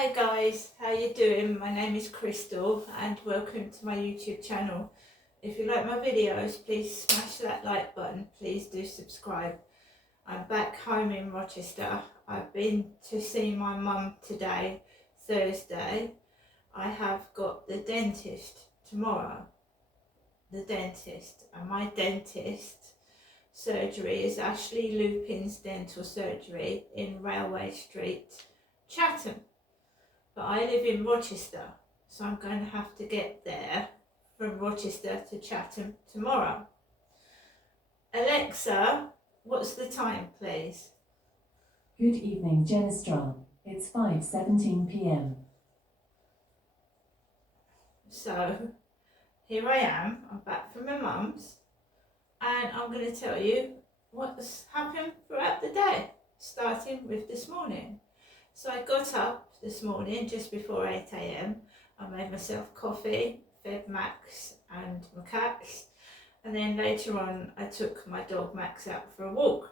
Hi guys, how you doing? My name is Crystal and welcome to my YouTube channel. If you like my videos, please smash that like button. Please do subscribe. I'm back home in Rochester. I've been to see my mum today, Thursday. I have got the dentist tomorrow. The dentist, and my dentist surgery is Ashley Lupin's Dental Surgery in Railway Street, Chatham. But I live in Rochester, so I'm going to have to get there from Rochester to Chatham tomorrow. Alexa, what's the time, please? Good evening, Genistron. It's 5:17 p.m. So, here I am. I'm back from my mum's, and I'm going to tell you what's happened throughout the day, starting with this morning. So I got up this morning just before 8 a.m. I made myself coffee, fed Max and my cats, and then later on I took my dog Max out for a walk.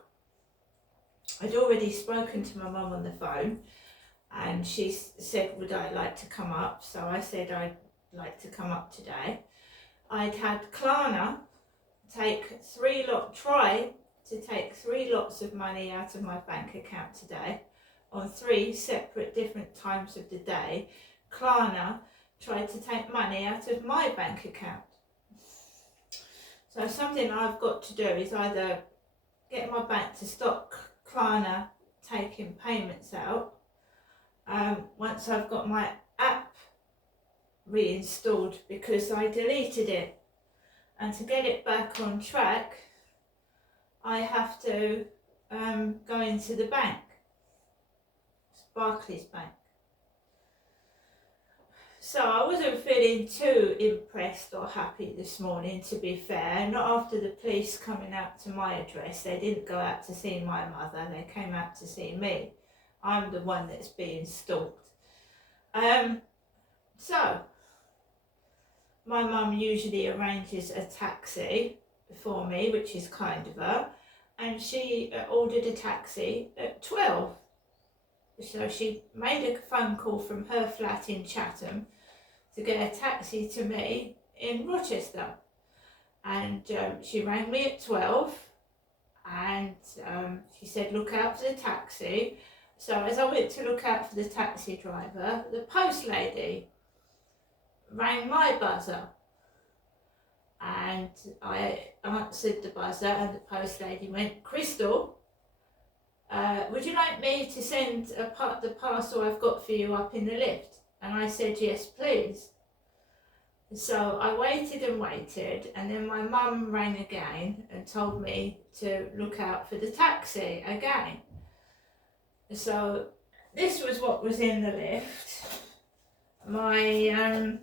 I'd already spoken to my mum on the phone and she said would I like to come up, so I said I'd like to come up today. I'd had Klarna try to take 3 lots of money out of my bank account today on 3 separate different times of the day. Klarna tried to take money out of my bank account. So something I've got to do is either get my bank to stop Klarna taking payments out once I've got my app reinstalled, because I deleted it, and to get it back on track I have to go into the bank. Barclays Bank. So I wasn't feeling too impressed or happy this morning, to be fair. Not after the police coming out to my address. They didn't go out to see my mother, they came out to see me. I'm the one that's being stalked. So my mum usually arranges a taxi for me, which is kind of her, and she ordered a taxi at 12. So she made a phone call from her flat in Chatham to get a taxi to me in Rochester. And she rang me at 12 and she said, look out for the taxi. So as I went to look out for the taxi driver, the post lady rang my buzzer. And I answered the buzzer and the post lady went, Crystal, would you like me to send the parcel I've got for you up in the lift? And I said, yes, please. So I waited and waited, and then my mum rang again and told me to look out for the taxi again. So this was what was in the lift. My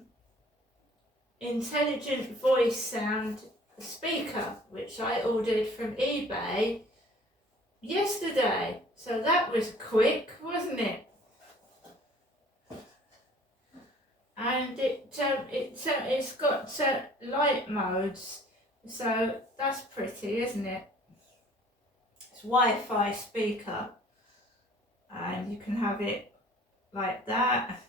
intelligent voice sound speaker, which I ordered from eBay yesterday, so that was quick, wasn't it? And it's got light modes, so that's pretty, isn't it? It's Wi-Fi speaker, and you can have it like that,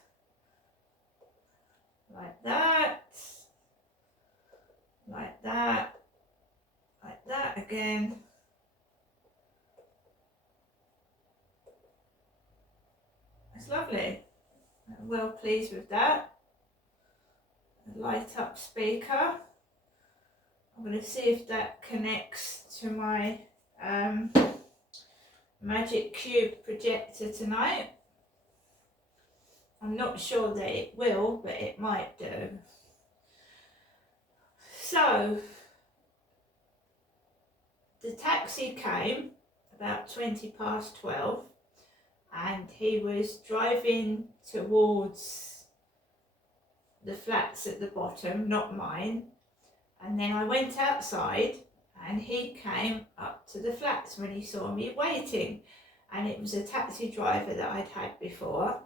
like that, like that, like that again. It's lovely. I'm well pleased with that. A light up speaker. I'm going to see if that connects to my Magic Cube projector tonight. I'm not sure that it will, but it might do. So the taxi came about 20 past 12. And he was driving towards the flats at the bottom, not mine. And then I went outside and he came up to the flats when he saw me waiting. And it was a taxi driver that I'd had before.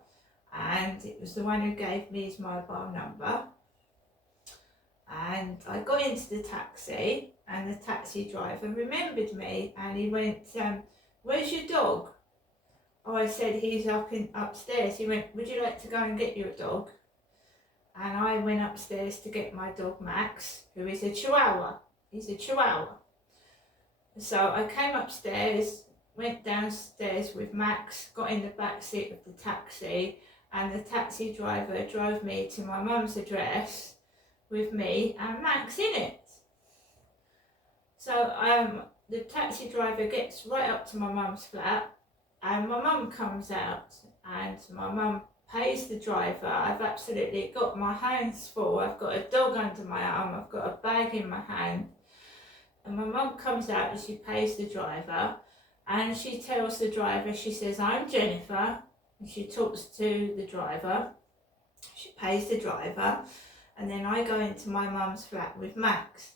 And it was the one who gave me his mobile number. And I got into the taxi and the taxi driver remembered me and he went, where's your dog? I said, he's upstairs. He went, would you like to go and get your dog? And I went upstairs to get my dog Max, who is a Chihuahua. He's a Chihuahua. So I came upstairs, went downstairs with Max, got in the back seat of the taxi, and the taxi driver drove me to my mum's address with me and Max in it. So the taxi driver gets right up to my mum's flat, and my mum comes out, and my mum pays the driver. I've absolutely got my hands full. I've got a dog under my arm, I've got a bag in my hand, and my mum comes out and she pays the driver, and she tells the driver, she says, I'm Jennifer, and she talks to the driver, she pays the driver, and then I go into my mum's flat with Max.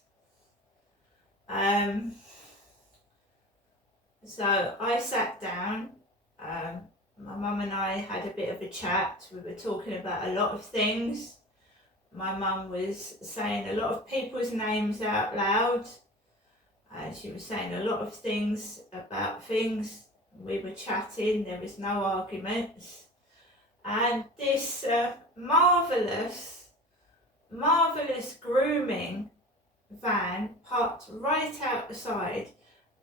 So I sat down, my mum and I had a bit of a chat. We were talking about a lot of things. My mum was saying a lot of people's names out loud. She was saying a lot of things about things. We were chatting, there was no arguments. And this marvellous grooming van parked right outside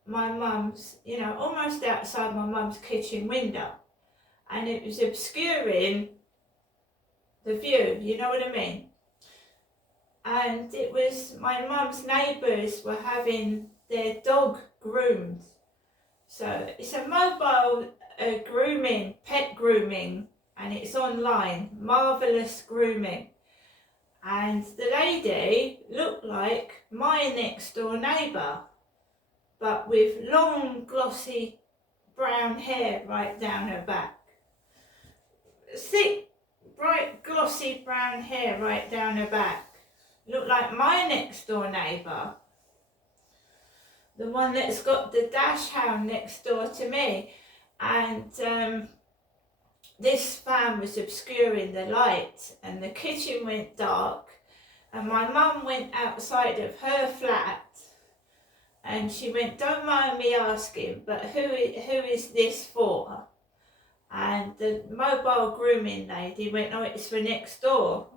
my mum's, almost outside my mum's kitchen window, and it was obscuring the view, you know what I mean? And it was, my mum's neighbours were having their dog groomed. So it's a mobile grooming, pet grooming, and it's online, Marvellous Grooming. And the lady looked like my next door neighbour, but with long glossy brown hair right down her back. Thick, bright, glossy brown hair right down her back. Looked like my next door neighbour. The one that's got the dash hound next door to me. And this fan was obscuring the light, and the kitchen went dark, and my mum went outside of her flat, and she went, don't mind me asking, but who is this for? And the mobile grooming lady went, oh, it's for next door,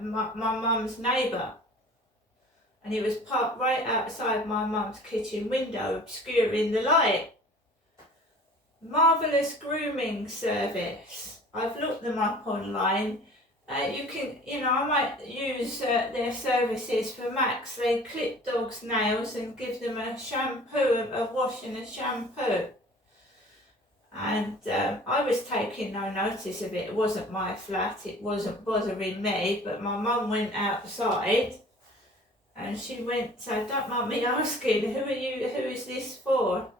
my mum's neighbour. And he was parked right outside my mum's kitchen window, obscuring the light. Marvellous Grooming Service. I've looked them up online. You can, I might use their services for Max. They clip dogs' nails and give them a shampoo, a wash and a shampoo. And I was taking no notice of it. It wasn't my flat, it wasn't bothering me, but my mum went outside and she went, so don't mind me asking, who is this for?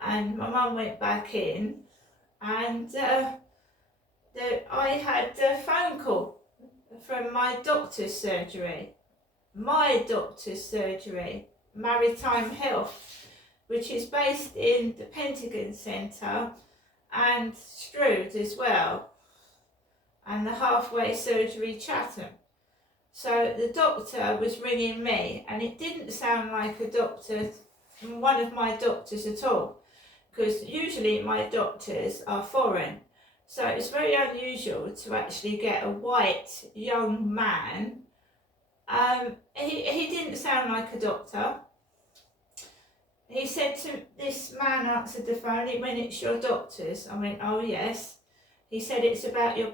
And my mum went back in, and I had a phone call from my doctor's surgery, Maritime Health, which is based in the Pentagon Centre and Strood as well, and the Halfway Surgery Chatham. So the doctor was ringing me, and it didn't sound like a doctor, one of my doctors at all, because usually my doctors are foreign. So it's very unusual to actually get a white young man. He didn't sound like a doctor. He said to, this man answered the phone, he went, it's your doctor's. I went, oh yes. He said, it's about your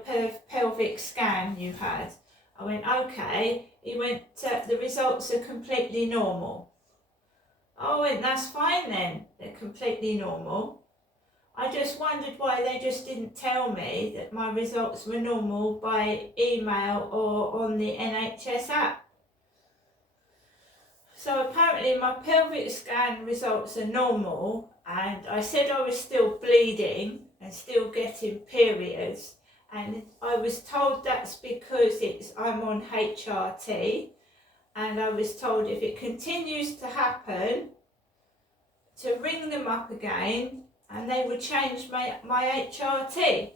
pelvic scan you had. I went, okay. He went, the results are completely normal. I went, that's fine then, they're completely normal. I just wondered why they just didn't tell me that my results were normal by email or on the NHS app. So apparently my pelvic scan results are normal, and I said I was still bleeding and still getting periods, and I was told that's because I'm on HRT, and I was told if it continues to happen, to ring them up again and they would change my HRT,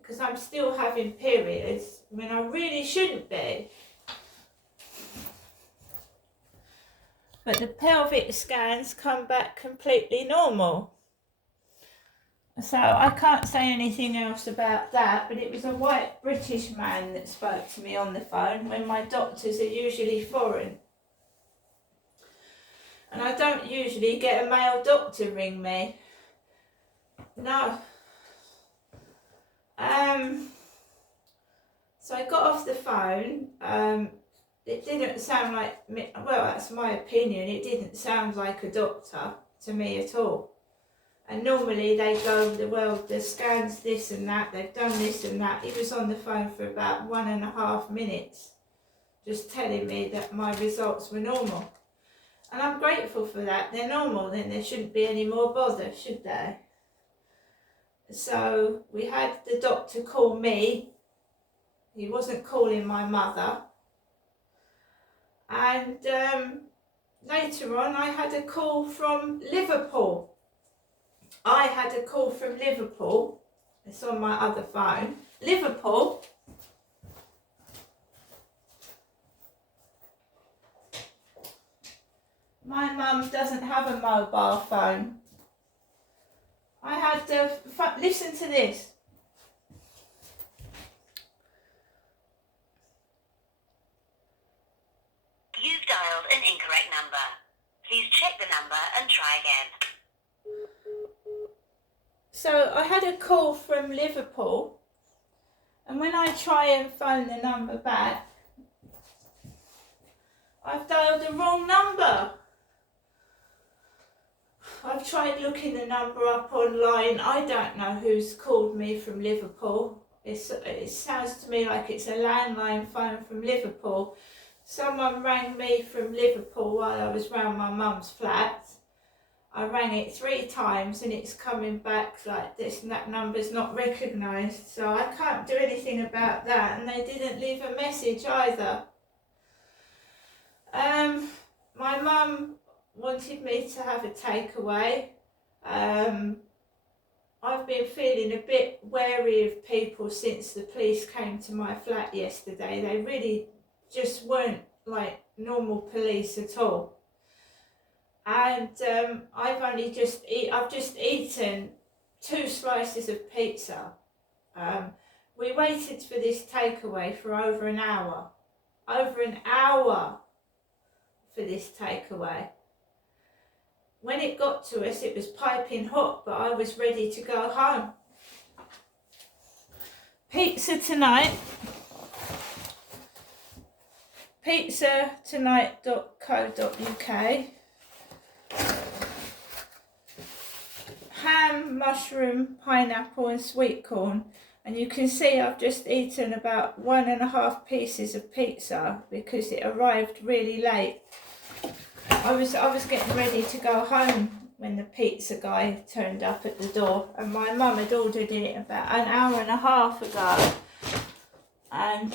because I'm still having periods when I really shouldn't be. But the pelvic scans come back completely normal. So I can't say anything else about that, but it was a white British man that spoke to me on the phone when my doctors are usually foreign. And I don't usually get a male doctor ring me. No. So I got off the phone. It didn't sound like me, well, that's my opinion, it didn't sound like a doctor to me at all. And normally they go, well, the scan's this and that, they've done this and that. He was on the phone for about 1.5 minutes, just telling me that my results were normal. And I'm grateful for that. They're normal, then there shouldn't be any more bother, should there? So we had the doctor call me. He wasn't calling my mother. And later on I had a call from Liverpool. I had a call from Liverpool. It's on my other phone. Liverpool. My mum doesn't have a mobile phone. I had listen to this. You've dialed an incorrect number. Please check the number and try again. So I had a call from Liverpool, and when I try and phone the number back, I've dialed the wrong number. I've tried looking the number up online. I don't know who's called me from Liverpool. It sounds to me like it's a landline phone from Liverpool. Someone rang me from Liverpool while I was round my mum's flat. I rang it 3 times and it's coming back like this, and that number's not recognised. So I can't do anything about that, and they didn't leave a message either. My mum wanted me to have a takeaway. I've been feeling a bit wary of people since the police came to my flat yesterday. They really just weren't like normal police at all. And I've just eaten 2 slices of pizza. We waited for this takeaway for over an hour. Over an hour for this takeaway. When it got to us, it was piping hot, but I was ready to go home. Pizza tonight. pizzatonight.co.uk. Ham, mushroom, pineapple and sweet corn. And you can see I've just eaten about 1.5 pieces of pizza because it arrived really late. I was getting ready to go home when the pizza guy turned up at the door, and my mum had ordered it about 1.5 hours ago. And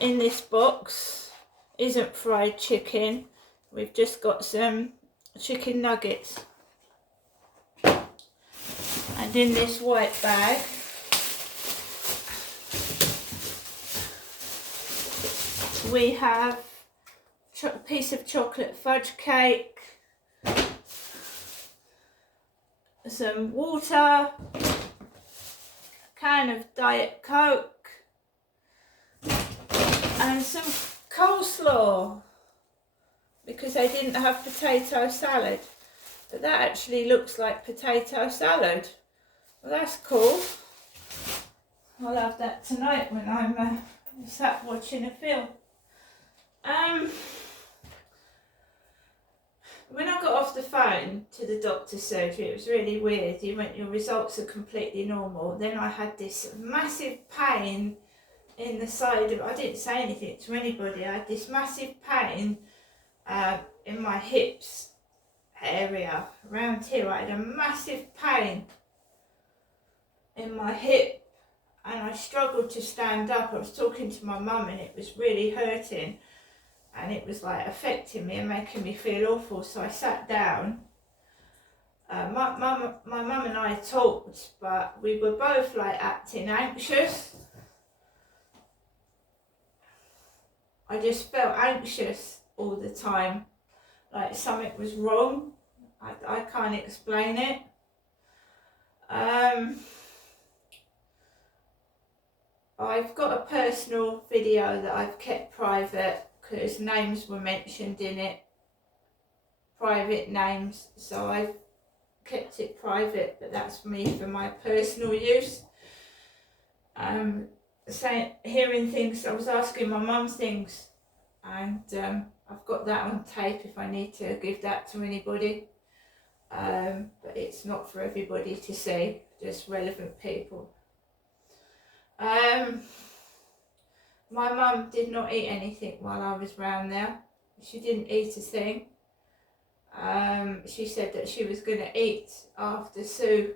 in this box isn't fried chicken. We've just got some chicken nuggets. And in this white bag we have a piece of chocolate fudge cake, some water, a can of Diet Coke and some coleslaw because they didn't have potato salad. But that actually looks like potato salad. Well, that's cool. I'll have that tonight when I'm sat watching a film. When I got off the phone to the doctor's surgery, it was really weird. He went, your results are completely normal. Then I had this massive pain in the side of, I didn't say anything to anybody, I had this massive pain in my hips area, around here. I had a massive pain in my hip and I struggled to stand up. I was talking to my mum and it was really hurting and it was like affecting me and making me feel awful. So I sat down. My mum and I talked, but we were both like acting anxious. I just felt anxious all the time, like something was wrong. I can't explain it. I've got a personal video that I've kept private because names were mentioned in it, private names, so I've kept it private, but that's me for my personal use. Hearing things, I was asking my mum things, and I've got that on tape if I need to give that to anybody, but it's not for everybody to see, just relevant people. My mum did not eat anything while I was round there. She didn't eat a thing. She said that she was going to eat after Sue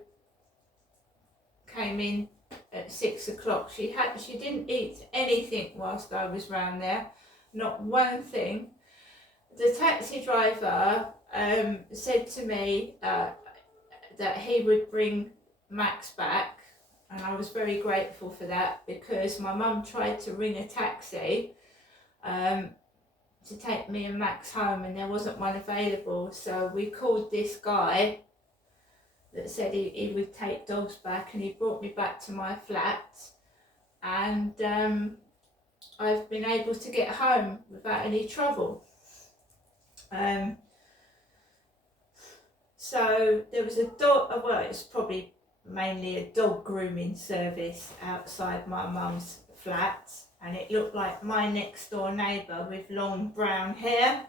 came in at 6 o'clock. She didn't eat anything whilst I was round there, not one thing. The taxi driver said to me that he would bring Max back, and I was very grateful for that, because my mum tried to ring a taxi to take me and Max home, and there wasn't one available, so we called this guy that said he would take dogs back, and he brought me back to my flat, and I've been able to get home without any trouble. So there was a dog, well, it's probably mainly a dog grooming service outside my mum's flat, and it looked like my next door neighbour with long brown hair.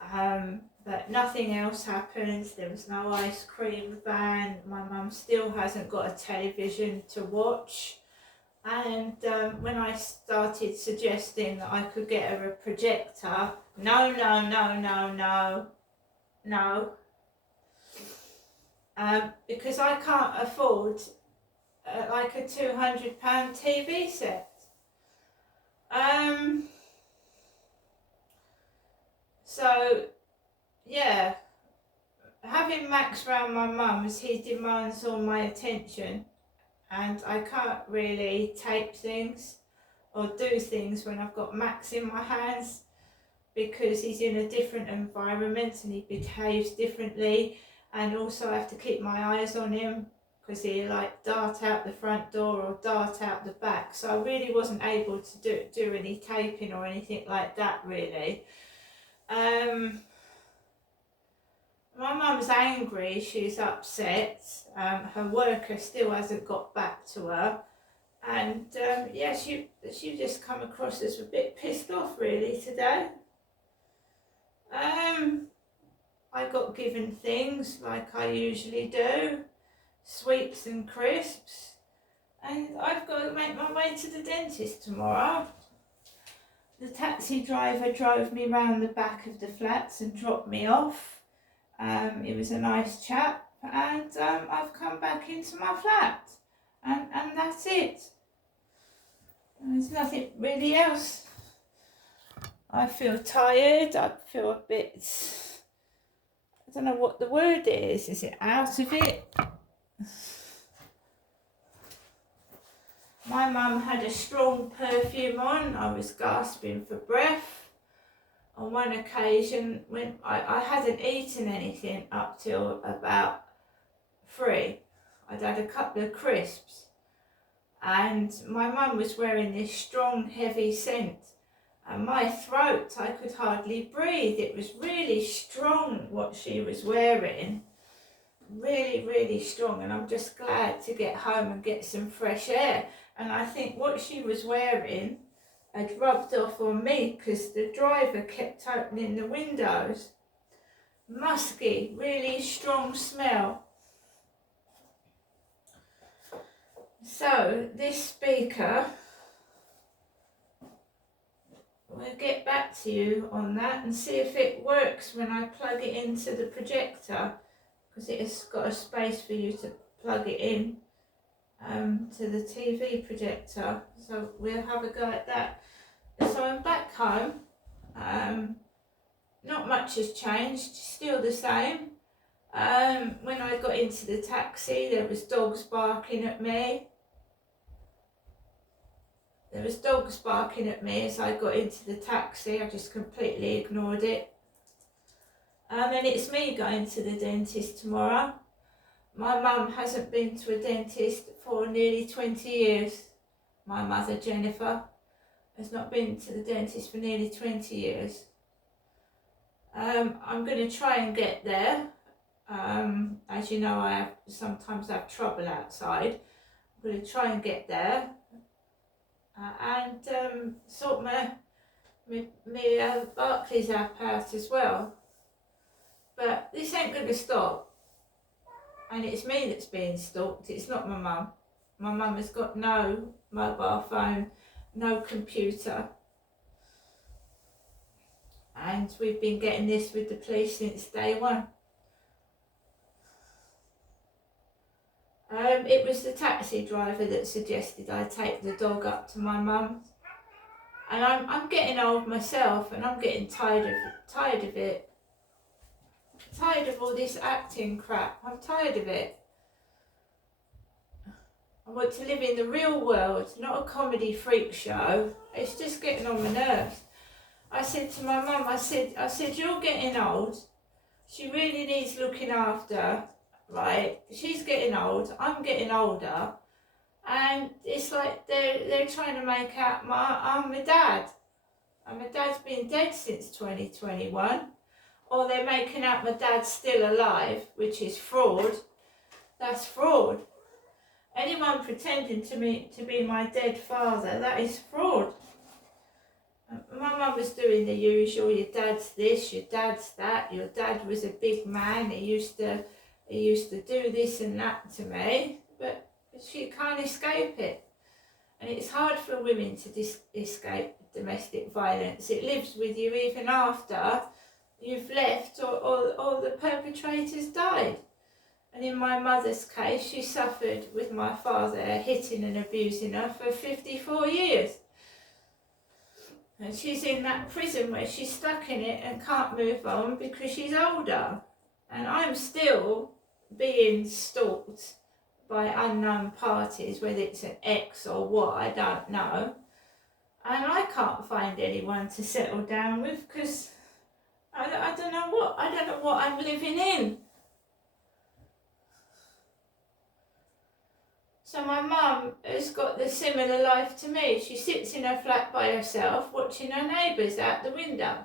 But nothing else happened. There was no ice cream van. My mum still hasn't got a television to watch. And when I started suggesting that I could get her a projector, no. Because I can't afford like a £200 TV set. So yeah, having Max round my mum's, he demands all my attention, and I can't really tape things or do things when I've got Max in my hands, because he's in a different environment and he behaves differently, and also I have to keep my eyes on him because he'll like dart out the front door or dart out the back. So I really wasn't able to do any taping or anything like that really. My mum's angry, she's upset, her worker still hasn't got back to her, and yeah, she just come across as a bit pissed off really today. I got given things like I usually do, sweets and crisps, and I've got to make my way to the dentist tomorrow. The taxi driver drove me round the back of the flats and dropped me off. He was a nice chap, and I've come back into my flat, and that's it. There's nothing really else. I feel tired, I feel a bit, I don't know what the word is it out of it? My mum had a strong perfume on, I was gasping for breath. On one occasion, when I hadn't eaten anything up till about 3, I'd had a couple of crisps, and my mum was wearing this strong, heavy scent, and my throat, I could hardly breathe. It was really strong what she was wearing, really, really strong, and I'm just glad to get home and get some fresh air. And I think what she was wearing had rubbed off on me because the driver kept opening the windows. Musky, really strong smell. So this speaker, we'll get back to you on that and see if it works when I plug it into the projector, because it has got a space for you to plug it in to the TV projector. So we'll have a go at that. So I'm back home. Not much has changed, still the same. When I got into the taxi, there was dogs barking at me. As I got into the taxi. I just completely ignored it. And it's me going to the dentist tomorrow. My mum hasn't been to a dentist for nearly 20 years. My mother, Jennifer, has not been to the dentist for nearly 20 years. I'm going to try and get there. As you know, I sometimes have trouble outside. I'm going to try and get there and sort my Barclays app out as well. But this ain't going to stop. And it's me that's being stalked, it's not my mum. My mum has got no mobile phone, no computer. And we've been getting this with the police since day one. It was the taxi driver that suggested I take the dog up to my mum's. And I'm getting old myself, and I'm getting tired of it. Tired of all this acting crap. I'm tired of it. I want to live in the real world, not a comedy freak show. It's just getting on my nerves. I said to my mum, I said, you're getting old. She really needs looking after, right? She's getting old. I'm getting older. And it's like they're trying to make out I'm my dad. And my dad's been dead since 2021. Or they're making out my dad's still alive, which is fraud. That's fraud. Anyone pretending to be my dead father, that is fraud. My mum was doing the usual, your dad's this, your dad's that, your dad was a big man, he used to do this and that to me, but she can't escape it. And it's hard for women to escape domestic violence. It lives with you even after you've left or the perpetrator's died. And in my mother's case, she suffered with my father hitting and abusing her for 54 years. And she's in that prison where she's stuck in it and can't move on because she's older. And I'm still being stalked by unknown parties, whether it's an ex or what, I don't know. And I can't find anyone to settle down with because I don't know what I'm living in. So my mum has got the similar life to me. She sits in her flat by herself watching her neighbours out the window.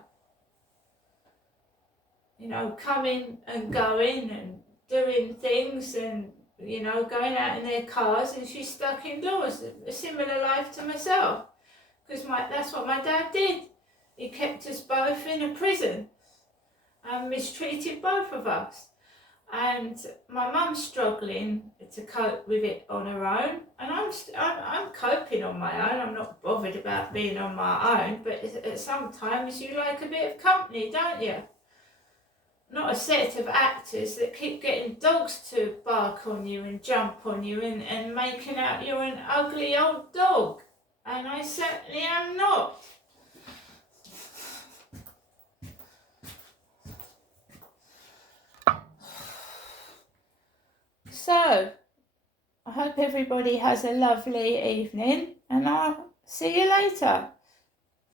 You know, coming and going and doing things and, you know, going out in their cars, and she's stuck indoors. A similar life to myself. Because that's what my dad did. He kept us both in a prison and mistreated both of us. And my mum's struggling to cope with it on her own, and I'm coping on my own. I'm not bothered about being on my own, but sometimes you like a bit of company, don't you? Not a set of actors that keep getting dogs to bark on you and jump on you and making out you're an ugly old dog. And I certainly am not. So, I hope everybody has a lovely evening, and I'll see you later.